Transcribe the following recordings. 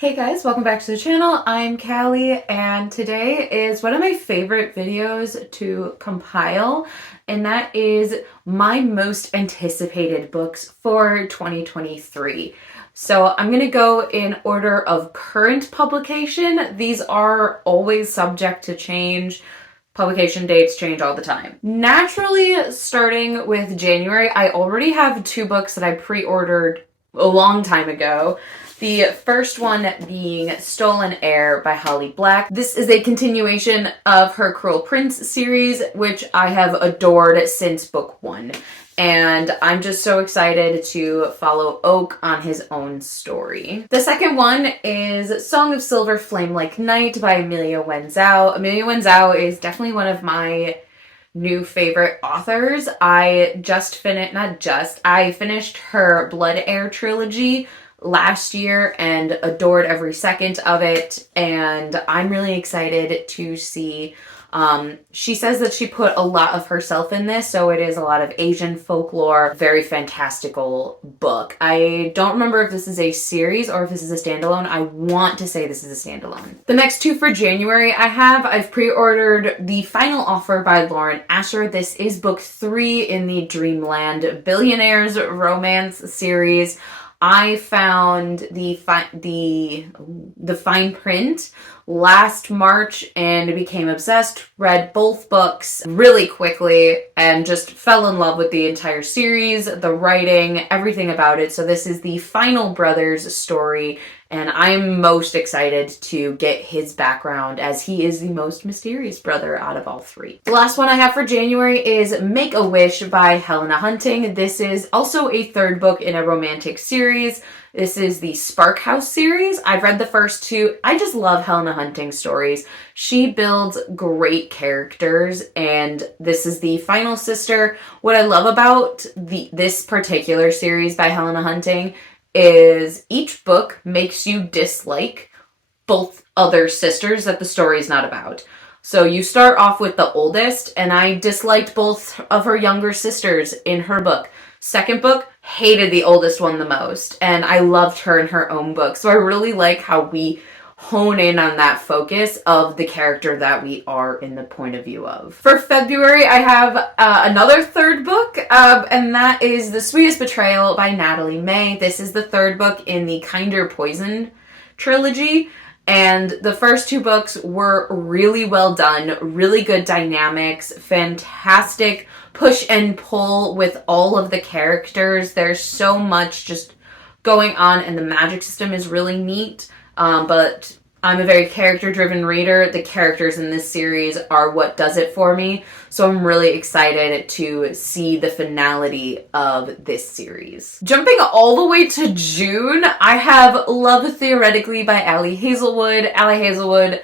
Hey guys, welcome back to the channel. I'm Callie and today is one of my favorite videos to compile, and that is my most anticipated books for 2023. So I'm going to go in order of current publication. These are always subject to change. Publication dates change all the time. Naturally, starting with January, I already have two books that I pre-ordered a long time ago. The first one being Stolen Heir by Holly Black. This is a continuation of her Cruel Prince series, which I have adored since book one. And I'm just so excited to follow Oak on his own story. The second one is Song of Silver Flame Like Night by Amelie Zhao. Amelie Zhao is definitely one of my new favorite authors. I finished her Blood Heir trilogy last year and adored every second of it, and I'm really excited to see. She says that she put a lot of herself in this, so it is a lot of Asian folklore, very fantastical book. I don't remember if this is a series or if this is a standalone. I want to say this is a standalone. The next two for January I've pre-ordered The Final Offer by Lauren Asher. This is book 3 in the Dreamland Billionaires romance series. I found the fine print last March and became obsessed, read both books really quickly, and just fell in love with the entire series, the writing, everything about it. So this is the Final Brothers story, and I'm most excited to get his background as he is the most mysterious brother out of all three. The last one I have for January is Make a Wish by Helena Hunting. This is also a third book in a romantic series. This is the Spark House series. I've read the first two. I just love Helena Hunting stories. She builds great characters, and this is the final sister. What I love about this particular series by Helena Hunting is each book makes you dislike both other sisters that the story is not about. So you start off with the oldest, and I disliked both of her younger sisters in her book. Second book, hated the oldest one the most, and I loved her in her own book. So I really like how we hone in on that focus of the character that we are in the point of view of. For February, I have another third book, and that is The Sweetest Betrayal by Natalie May. This is the third book in the Kinder Poison trilogy. And the first two books were really well done, really good dynamics, fantastic push and pull with all of the characters. There's so much just going on, and the magic system is really neat. But I'm a very character-driven reader. The characters in this series are what does it for me. So I'm really excited to see the finality of this series. Jumping all the way to June, I have Love Theoretically by Hazelwood. Hazelwood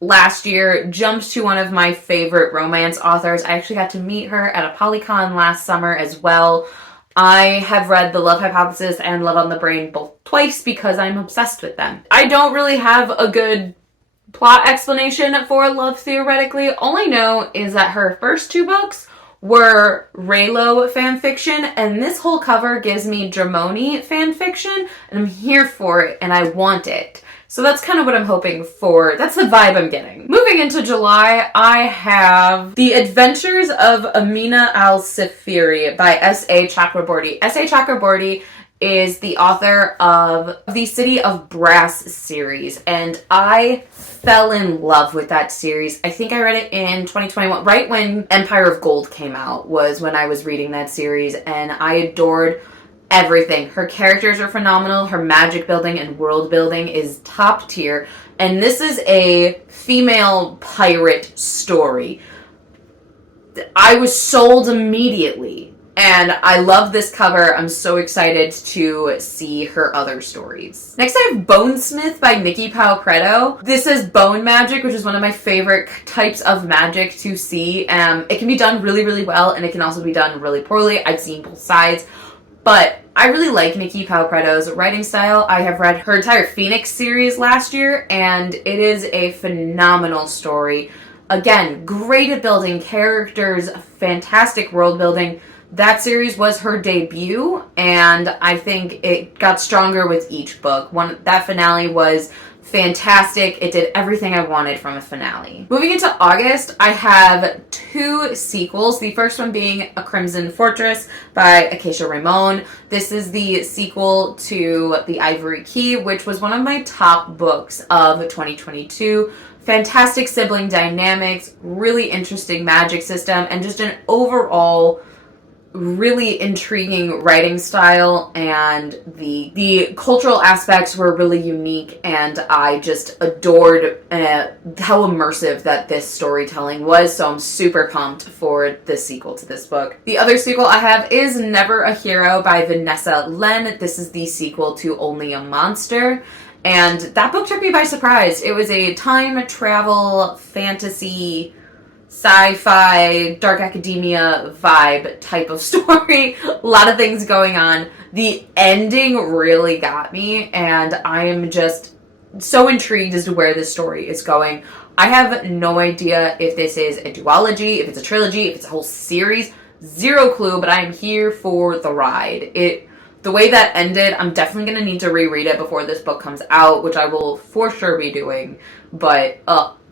last year jumped to one of my favorite romance authors. I actually got to meet her at a Polycon last summer as well. I have read The Love Hypothesis and Love on the Brain both twice because I'm obsessed with them. I don't really have a good plot explanation for Love Theoretically. All I know is that her first two books were Raylo fanfiction, and this whole cover gives me Dramoni fanfiction, and I'm here for it, and I want it. So that's kind of what I'm hoping for. That's the vibe I'm getting. Moving into July, I have The Adventures of Amina al-Sirafi by S.A. Chakraborty. S.A. Chakraborty is the author of the City of Brass series, and I fell in love with that series. I think I read it in 2021, right when Empire of Gold came out was when I was reading that series, and I adored everything. Her characters are phenomenal. Her magic building and world building is top tier. And this is a female pirate story. I was sold immediately. And I love this cover. I'm so excited to see her other stories. Next I have Bonesmith by Nicki Pau Preto. This is bone magic, which is one of my favorite types of magic to see. It can be done really, really well, and it can also be done really poorly. I've seen both sides. But I really like Nicki Pau Preto's writing style. I have read her entire Phoenix series last year, and it is a phenomenal story. Again, great at building characters, fantastic world building. that series was her debut, and I think it got stronger with each book. That finale was fantastic. It did everything I wanted from a finale. Moving into August, I have 2 sequels. The first one being A Crimson Fortress by Akshaya Raman. This is the sequel to The Ivory Key, which was one of my top books of 2022. Fantastic sibling dynamics, really interesting magic system, and just an overall really intriguing writing style, and the cultural aspects were really unique, and I just adored how immersive that this storytelling was, so I'm super pumped for the sequel to this book. The other sequel I have is Never a Hero by Vanessa. This is the sequel to Only a Monster, and that book took me by surprise. It was a time travel fantasy sci-fi, dark academia vibe type of story. A lot of things going on. The ending really got me, and I am just so intrigued as to where this story is going. I have no idea if this is a duology, if it's a trilogy, if it's a whole series. Zero clue, but I am here for the ride. The way that ended, I'm definitely going to need to reread it before this book comes out, which I will for sure be doing. But,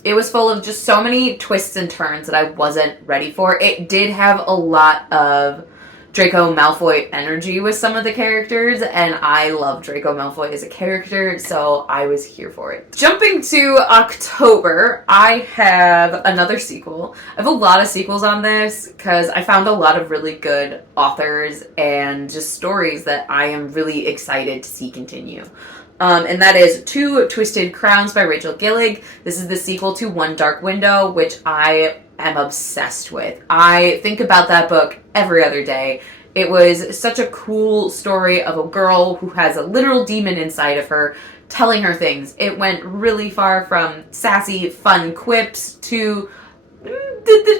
it was full of just so many twists and turns that I wasn't ready for. It did have a lot of Draco Malfoy energy with some of the characters, and I love Draco Malfoy as a character, so I was here for it. Jumping to October, I have another sequel. I have a lot of sequels on this because I found a lot of really good authors and just stories that I am really excited to see continue. And that is Two Twisted Crowns by Rachel Gillig. This is the sequel to One Dark Window, which I am obsessed with. I think about that book every other day. It was such a cool story of a girl who has a literal demon inside of her telling her things. It went really far from sassy, fun quips to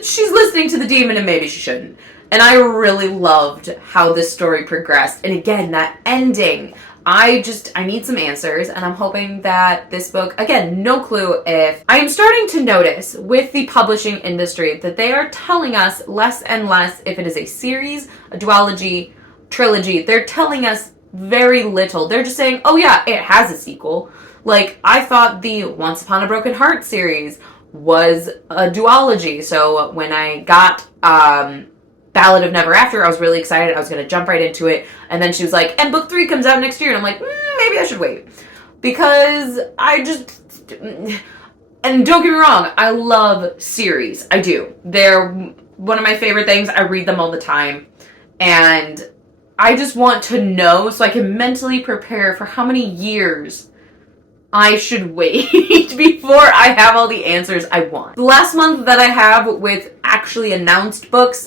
she's listening to the demon and maybe she shouldn't. And I really loved how this story progressed. And again, that ending, I need some answers, and I'm hoping that this book, again, no clue if... I am starting to notice with the publishing industry that they are telling us less and less if it is a series, a duology, trilogy. They're telling us very little. They're just saying, oh yeah, it has a sequel. Like, I thought the Once Upon a Broken Heart series was a duology, so when I got... Ballad of Never After, I was really excited. I was going to jump right into it. And then she was like, and book 3 comes out next year. And I'm like, maybe I should wait. Because I just... And don't get me wrong, I love series. I do. They're one of my favorite things. I read them all the time. And I just want to know so I can mentally prepare for how many years I should wait before I have all the answers I want. The last month that I have with actually announced books,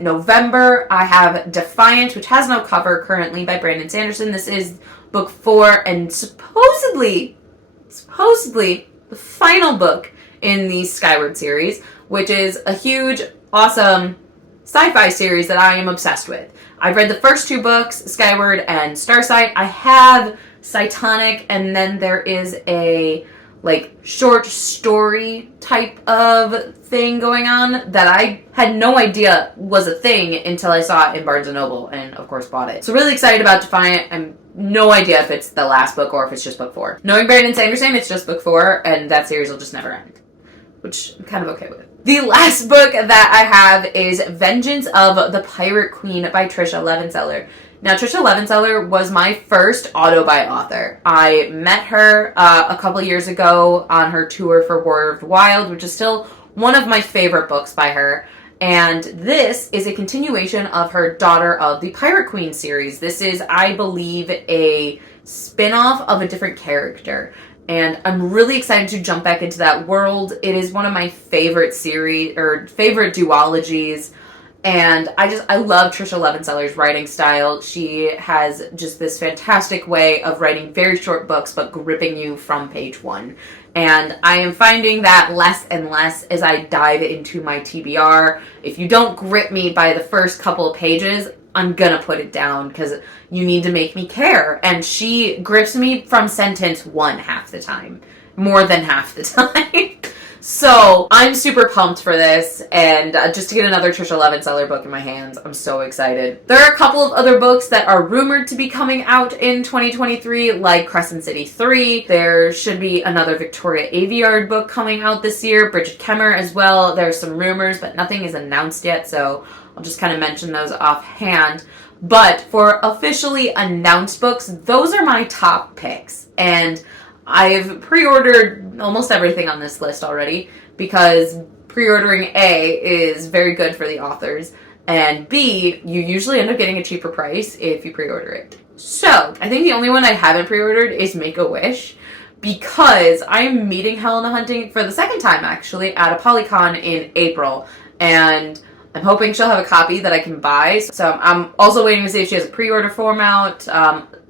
November, I have Defiant, which has no cover currently, by Brandon Sanderson. This is book 4 and supposedly the final book in the Skyward series, which is a huge, awesome sci-fi series that I am obsessed with. I've read the first 2 books, Skyward and Starsight. I have Cytonic, and then there is a short story type of thing going on that I had no idea was a thing until I saw it in Barnes & Noble, and of course bought it. So really excited about Defiant. I'm no idea if it's the last book or if it's just book 4. Knowing Brandon Sanderson, it's just book 4, and that series will just never end, which I'm kind of okay with. The last book that I have is Vengeance of the Pirate Queen by Tricia Levenseller. Now, Tricia Levenseller was my first auto-buy author. I met her a couple years ago on her tour for War of the Wild, which is still one of my favorite books by her. And this is a continuation of her Daughter of the Pirate Queen series. This is, I believe, a spin-off of a different character. And I'm really excited to jump back into that world. It is one of my favorite series, or favorite duologies. And I love Tricia Levenseller's writing style. She has just this fantastic way of writing very short books, but gripping you from page 1. And I am finding that less and less as I dive into my TBR. If you don't grip me by the first couple of pages, I'm gonna put it down because you need to make me care. And she grips me from sentence 1 half the time. More than half the time. So I'm super pumped for this, and just to get another Tricia Levenseller book in my hands, I'm so excited. There are a couple of other books that are rumored to be coming out in 2023, like Crescent City 3. There should be another Victoria Aveyard book coming out this year, Bridget Kemmer as well. There's some rumors, but nothing is announced yet, so I'll just kind of mention those offhand. But for officially announced books, those are my top picks. And I've pre-ordered almost everything on this list already because pre-ordering A is very good for the authors, and B, you usually end up getting a cheaper price if you pre-order it. So, I think the only one I haven't pre-ordered is Make-A-Wish, because I'm meeting Helena Hunting for the second time, actually, at a Polycon in April, and I'm hoping she'll have a copy that I can buy. So I'm also waiting to see if she has a pre-order form out.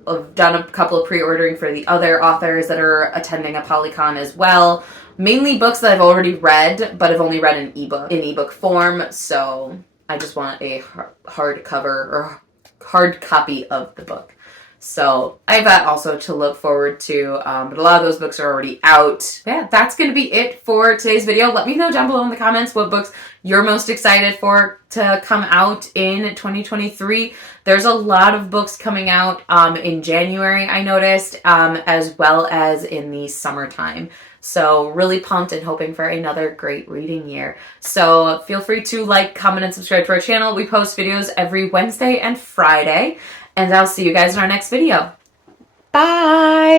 I've done a couple of pre-ordering for the other authors that are attending a Polycon as well. Mainly books that I've already read, but I've only read in ebook form. So I just want a hard copy of the book. So I have that also to look forward to, but a lot of those books are already out. Yeah, that's going to be it for today's video. Let me know down below in the comments what books you're most excited for to come out in 2023. There's a lot of books coming out in January, I noticed, as well as in the summertime. So really pumped and hoping for another great reading year. So feel free to like, comment, and subscribe to our channel. We post videos every Wednesday and Friday. And I'll see you guys in our next video. Bye!